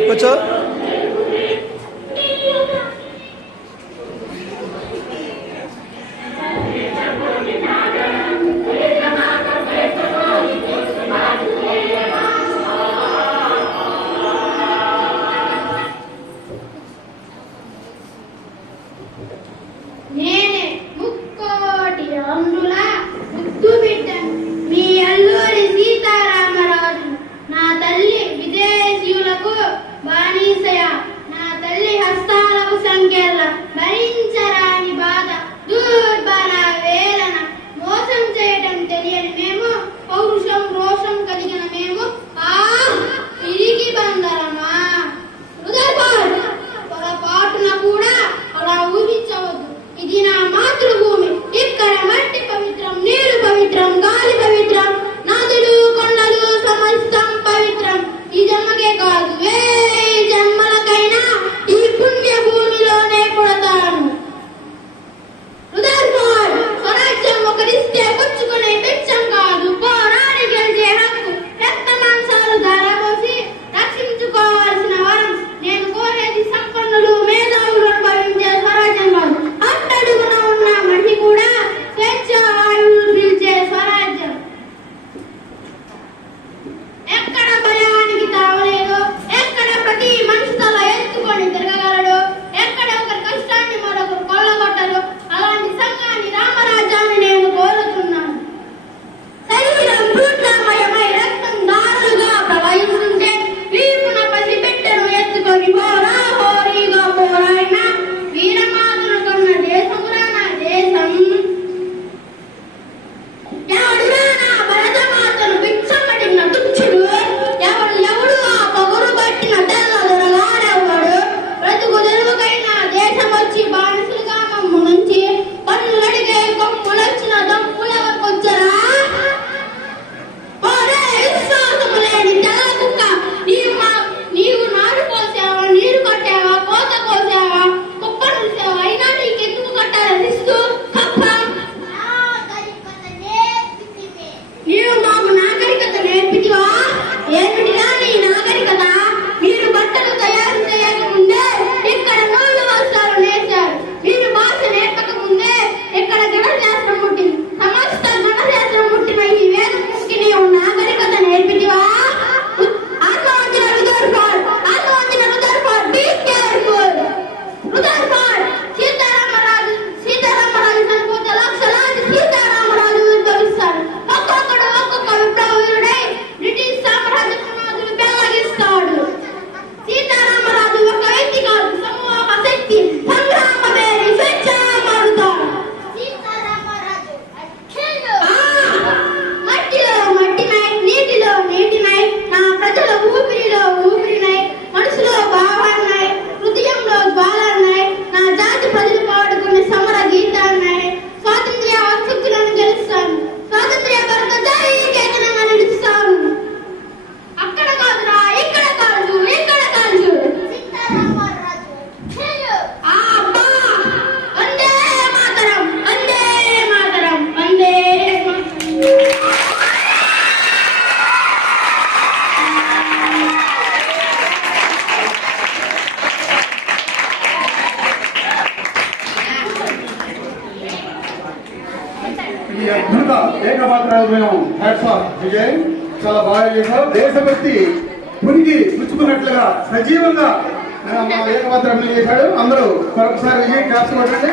कुछ 马里斯呀。ಧರ್ಮವನ್ನು ರಚಿಸಿತು ఈ అద్భుత ఏకపాత్రాలు మేము హ్యాట్స్ ఆఫ్ విజయ్. చాలా బాగా చేశారు దేశభక్తి మునిగి పుచ్చుకున్నట్లుగా సజీవంగా మా ఏకపాత్ర చేశాడు. అందరూ మరొకసారి విజయ్ క్లాప్స్ కొట్టండి.